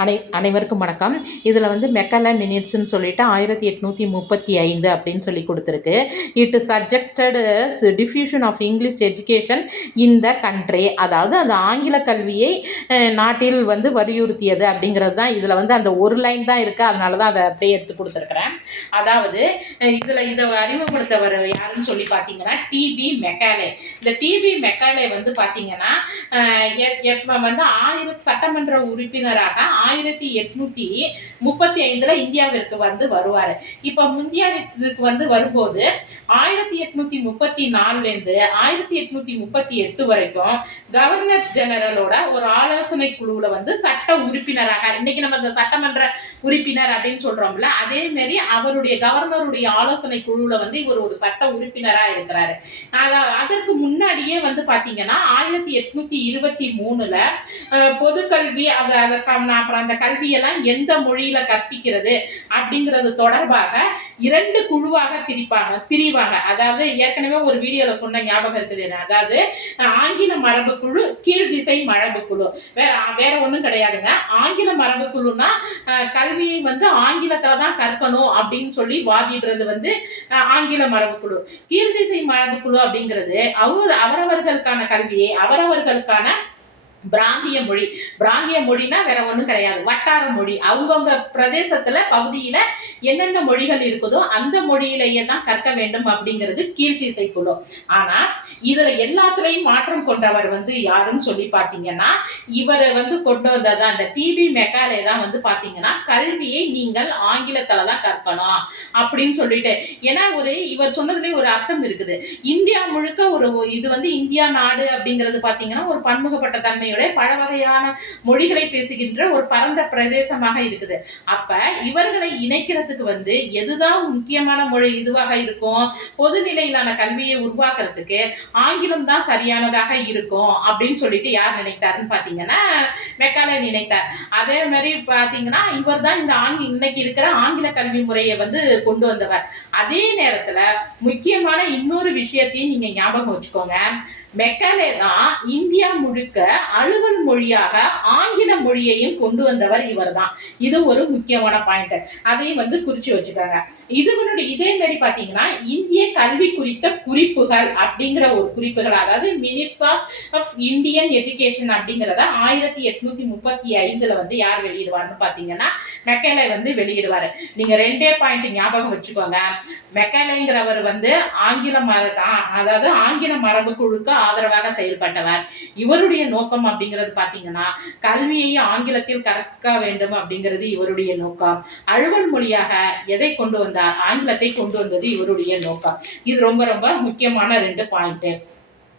அனை அனைவருக்கும் வணக்கம். இதில் வந்து மெக்கல மினிட்ஸ்னு சொல்லிட்டு ஆயிரத்தி எட்நூற்றி முப்பத்தி ஐந்து அப்படின்னு சொல்லி கொடுத்துருக்கு. It suggested diffusion of English education in the country. அதாவது அந்த ஆங்கில கல்வியை நாட்டில் வந்து வலியுறுத்தியது அப்படிங்கிறது தான் இதில் வந்து அந்த ஒரு லைன் தான் இருக்குது அதனால தான் அதை அப்படியே எடுத்து கொடுத்துருக்குறேன். அதாவது இதில் இதை அறிமுகப்படுத்தவர் யாருன்னு சொல்லி பார்த்தீங்கன்னா டிபி மெக்காலே. இந்த டிபி மெக்காலே வந்து பார்த்தீங்கன்னா வந்து ஆயிரம் சட்டமன்ற உறுப்பினராக ஆயிரத்தி எட்நூத்தி முப்பத்தி ஐந்துல இந்தியாவிற்கு வந்து வருவார். இப்போ இந்தியாவிற்கு வந்து வரும்போது ஆயிரத்தி எட்நூத்தி முப்பத்தி நாலுலேருந்து ஆயிரத்தி எட்நூத்தி முப்பத்தி எட்டு வரைக்கும் கவர்னர் ஜெனரலோட ஒரு ஆலோசனை குழுவுல வந்து சட்ட உறுப்பினராக இன்னைக்கு நம்ம இந்த சட்டமன்ற உறுப்பினர் அப்படின்னு சொல்றோம்ல அதே மாதிரி அவருடைய கவர்னருடைய ஆலோசனை குழுவுல வந்து இவர் ஒரு சட்ட உறுப்பினரா இருக்கிறாரு. அதற்கு முன்னாடியே வந்து பாத்தீங்கன்னா ஆயிரத்தி எட்நூத்தி இருபத்தி மூணுல பொதுக்கல்வி அது அதற்கான அப்புறம் அந்த கல்வியெல்லாம் எந்த மொழியில் கற்பிக்கிறது அப்படிங்கிறது தொடர்பாக இரண்டு குழுவாக பிரிப்பாங்க பிரிவாங்க. அதாவது ஏற்கனவே ஒரு வீடியோவில் சொன்ன ஞாபகம் இருக்குது அதாவது ஆங்கில மரபு குழு கீழ் திசை மரபு குழு. வேற வேற ஒன்றும் கிடையாதுங்க. ஆங்கில மரபு குழுனா கல்வியை வந்து ஆங்கிலத்தில் தான் கற்கணும் அப்படின்னு சொல்லி வாதிடுறது வந்து ஆங்கில மரபு குழு. கீழ் திசை மரபு குழு அப்படிங்கிறது அவர் அவரவர்களுக்கான கல்வியை அவரவர்களுக்கான பிராந்திய மொழி. பிராந்திய மொழினா வேற ஒன்றும் கிடையாது. வட்டார மொழி. அவங்கவுங்க பிரதேசத்துல பகுதியில என்னென்ன மொழிகள் இருக்குதோ அந்த மொழியிலேயே தான் கற்க வேண்டும் அப்படிங்கிறது கீழ்த்திசை குழு. ஆனா இதுல எல்லாத்துலயும் மாற்றம் கொண்டவர் வந்து யாருன்னு சொல்லி பார்த்தீங்கன்னா இவரை வந்து கொண்டு வந்தது அந்த டிபி மெக்காலே தான் வந்து பார்த்தீங்கன்னா கல்வியை நீங்கள் ஆங்கிலத்துல தான் கற்கணும் அப்படின்னு சொல்லிட்டு. ஏன்னா ஒரு இவர் சொன்னதுலேயே ஒரு அர்த்தம் இருக்குது. இந்தியா முழுக்க ஒரு இது வந்து இந்தியா நாடு அப்படிங்கிறது பார்த்தீங்கன்னா ஒரு பன்முகப்பட்ட தன்மை தன்மையோட பல வகையான மொழிகளை பேசுகின்ற ஒரு பரந்த பிரதேசமாக இருக்குது. அப்ப இவர்களை இணைக்கிறதுக்கு வந்து எதுதான் முக்கியமான மொழி இதுவாக இருக்கும்? பொதுநிலையிலான கல்வியை உருவாக்குறதுக்கு ஆங்கிலம் தான் சரியானதாக இருக்கும் அப்படின்னு சொல்லிட்டு யார் நினைத்தாருன்னு பார்த்தீங்கன்னா மெக்காலே நினைத்தார். அதே மாதிரி பார்த்தீங்கன்னா இவர் தான் இந்த ஆங்கி இன்னைக்கு இருக்கிற ஆங்கில கல்வி முறையை வந்து கொண்டு வந்தவர். அதே நேரத்தில் முக்கியமான இன்னொரு விஷயத்தையும் நீங்கள் ஞாபகம் வச்சுக்கோங்க. மெக்காலே தான் இந்தியா முழுக்க அலுவல் மொழியாக ஆங்கில மொழியையும் கொண்டு வந்தவர் இவர் தான் இது ஒரு முக்கியமான பாயிண்ட் அதையும் வந்து குறிச்சு வச்சுக்காங்க. இதுவனுடைய இதே மாதிரி பார்த்தீங்கன்னா இந்திய கல்வி குறித்த குறிப்புகள் அப்படிங்கிற ஒரு குறிப்புகள் அதாவது minutes of of Indian education அப்படிங்கிறத ஆயிரத்தி எட்நூத்தி முப்பத்தி ஐந்துல வந்து யார் வெளியிடுவார்னு பார்த்தீங்கன்னா மெக்கலை வந்து வெளியிடுவார். நீங்க ரெண்டே பாயிண்ட் ஞாபகம் வச்சுக்கோங்க. மெக்கலைங்கிறவர் வந்து ஆங்கில மர அதாவது ஆங்கில மரபு குழுக்கு ஆதரவாக செயல்பட்டவர். இவருடைய நோக்கம் அப்படிங்கிறது பார்த்தீங்கன்னா கல்வியை ஆங்கிலத்தில் கற்க வேண்டும் அப்படிங்கிறது இவருடைய நோக்கம். அலுவல் மொழியாக எதை கொண்டு வந்தார்? ஆங்கிலத்தை கொண்டு வந்தது இவருடைய நோக்கம். இது ரொம்ப ரொம்ப முக்கியமான ரெண்டு பாயிண்ட்டு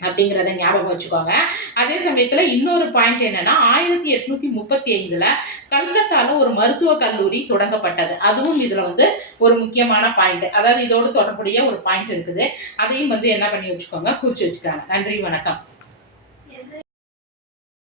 அப்படிங்கிறத ஞாபகம் வச்சுக்கோங்க. அதே சமயத்தில் இன்னொரு பாயிண்ட் என்னன்னா ஆயிரத்தி எட்நூத்தி முப்பத்தி ஐந்துல கல்கத்தால ஒரு மருத்துவ கல்லூரி தொடங்கப்பட்டது. அதுவும் இதுல வந்து ஒரு முக்கியமான பாயிண்ட் அதாவது இதோடு தொடர்புடைய ஒரு பாயிண்ட் இருக்குது. அதையும் வந்து என்ன பண்ணி வச்சுக்கோங்க குறிச்சு வச்சுக்கோங்க. நன்றி வணக்கம்.